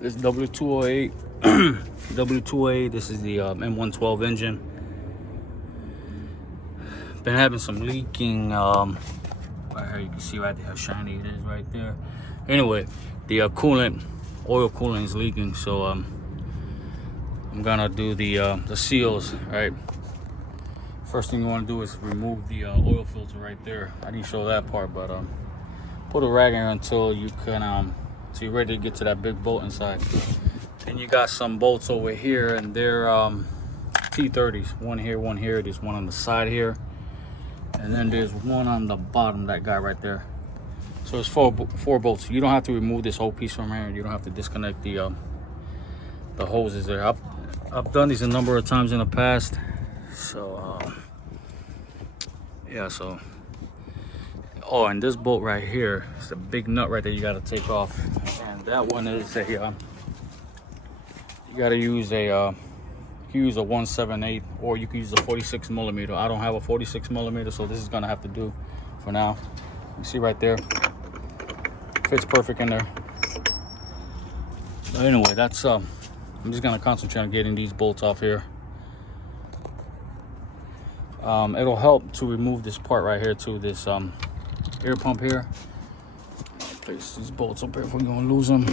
This W208, W208. This is the M112 engine. Been having some leaking. Right here, you can see right there how shiny it is right there. Anyway, the coolant, oil coolant is leaking, so I'm gonna do the seals. Right. First thing you want to do is remove the oil filter right there. I didn't show that part, but put a rag in until you can so you're ready to get to that big bolt inside. Then you got some bolts over here, and they're T30s. One here, there's one on the side here, and then there's one on the bottom, that guy right there. So it's four bolts. You don't have to remove this whole piece from here. You don't have to disconnect the hoses there. I've done these a number of times in the past. So yeah, so oh, and this bolt right here is a big nut right there you got to take off, and that one is a you got to use a you can use a 1/7/8, or you can use a 46 millimeter. I don't have a 46 millimeter, so this is gonna have to do for now. You see right there, fits perfect in there. So anyway, that's I'm just gonna concentrate on getting these bolts off here. It'll help to remove this part right here too, this air pump here. Place these bolts up here if we're gonna lose them.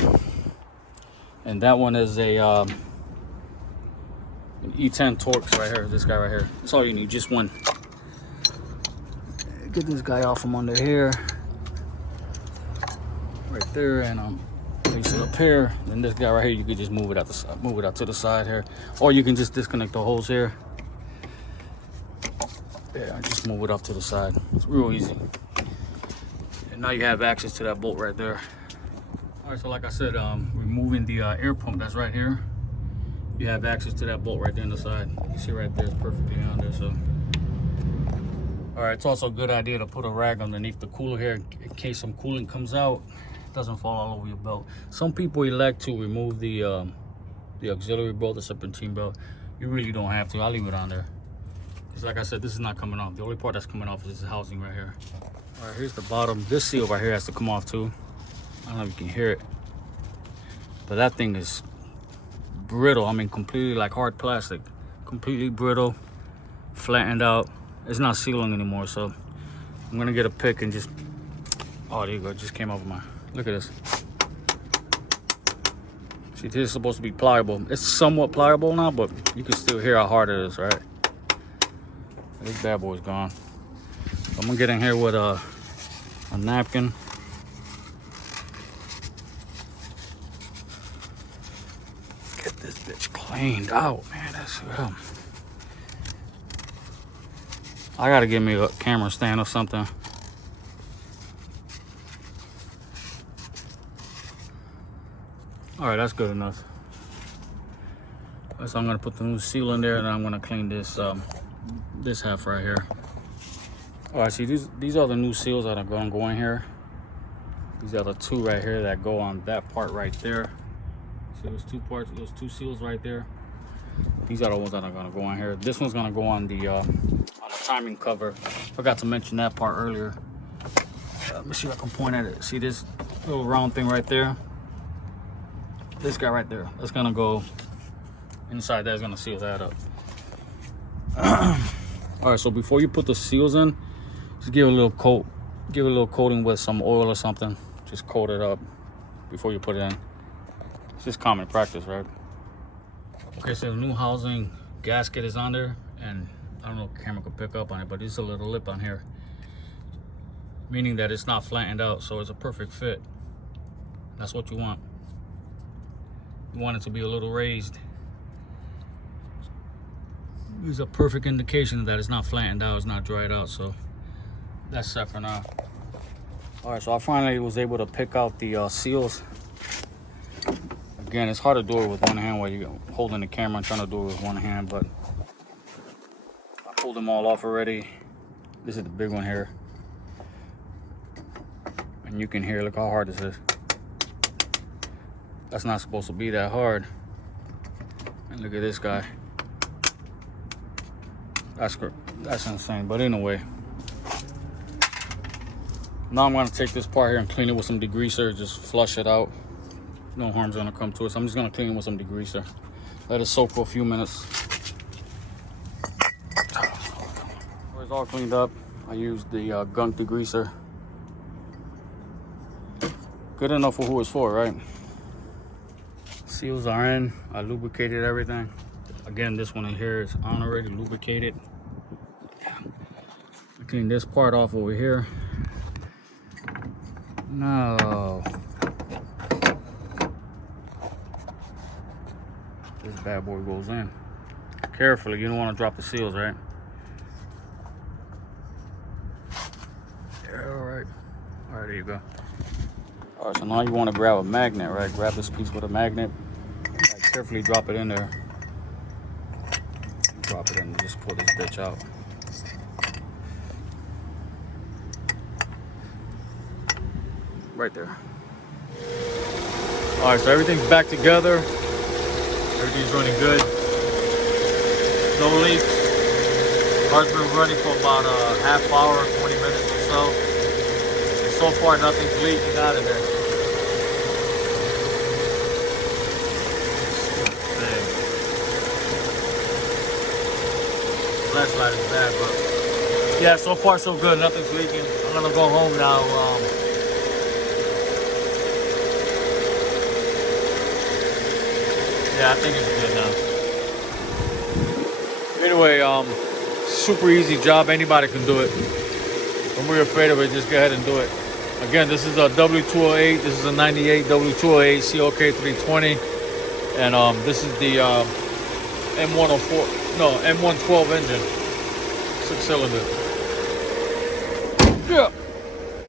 And that one is a an E10 Torx right here. This guy right here. That's all you need, just one. Get this guy off from under here, right there, and place it up here. And this guy right here, you could just move it out the side, move it out to the side here, or you can just disconnect the hose here. Yeah, just move it up to the side. It's real easy. And now you have access to that bolt right there. All right, so like I said, removing the air pump that's right here, you have access to that bolt right there on the side. You see right there, it's perfectly on there. So, all right, it's also a good idea to put a rag underneath the cooler here in case some coolant comes out. It doesn't fall all over your belt. Some people elect to remove the auxiliary belt, the serpentine belt. You really don't have to. I'll leave it on there. Because like I said, this is not coming off. The only part that's coming off is this housing right here. All right, here's the bottom. This seal right here has to come off too. I don't know if you can hear it, but that thing is brittle. I mean, completely like hard plastic. Completely brittle, flattened out. It's not sealing anymore, so I'm gonna get a pick and just, oh, there you go, it just came off of my, look at this. See, this is supposed to be pliable. It's somewhat pliable now, but you can still hear how hard it is, right? This bad boy's gone. So I'm gonna get in here with a napkin. Get this bitch cleaned out, man. That's I gotta get me a camera stand or something. All right, that's good enough. So I'm gonna put the new seal in there, and I'm gonna clean this this half right here. All right, see, these are the new seals that are gonna go in here. These are the two right here that go on that part right there. See those two parts, those two seals right there? These are the ones that are gonna go in here. This one's gonna go on the timing cover. Forgot to mention that part earlier. Let me see if I can point at it. See this little round thing right there? This guy right there. That's gonna go inside. That's gonna seal that up. All right, so before you put the seals in, just give it a little coat. Give it a little coating with some oil or something. Just coat it up before you put it in. It's just common practice, right? Okay, so the new housing gasket is on there, and I don't know if the camera can pick up on it, but there's a little lip on here, meaning that it's not flattened out, so it's a perfect fit. That's what you want. You want it to be a little raised. It's a perfect indication that it's not flattened out, it's not dried out, so that's set for now. All right, so I finally was able to pick out the seals. Again, it's hard to do it with one hand while you're holding the camera and trying to do it with one hand, but I pulled them all off already. This is the big one here. And you can hear, look how hard this is. That's not supposed to be that hard. And look at this guy. That's insane, but anyway. Now I'm gonna take this part here and clean it with some degreaser, just flush it out. No harm's gonna come to it. So I'm just gonna clean it with some degreaser. Let it soak for a few minutes. It's all cleaned up. I used the gunk degreaser. Good enough for who it's for, right? Seals are in. I lubricated everything. Again, this one in here is on already, lubricated. I cleaned this part off over here. Now, this bad boy goes in. Carefully, you don't want to drop the seals, right? Yeah, all right, there you go. All right, so now you want to grab a magnet, right? Grab this piece with a magnet. Like, carefully drop it in there. Drop it in and just pull this bitch out. Right there. All right, so everything's back together. Everything's running good. No leaks. Car's been running for about a half hour, 20 minutes or so. And so far, nothing's leaking out of there. Dang. Flashlight is bad, but yeah, so far so good. Nothing's leaking. I'm gonna go home now. Yeah, I think it's good now. Anyway, super easy job. Anybody can do it. When we're afraid of it, just go ahead and do it. Again, this is a W208. This is a 98 W208 COK 320. And this is the M104, no, M112 engine. 6-cylinder. Yeah.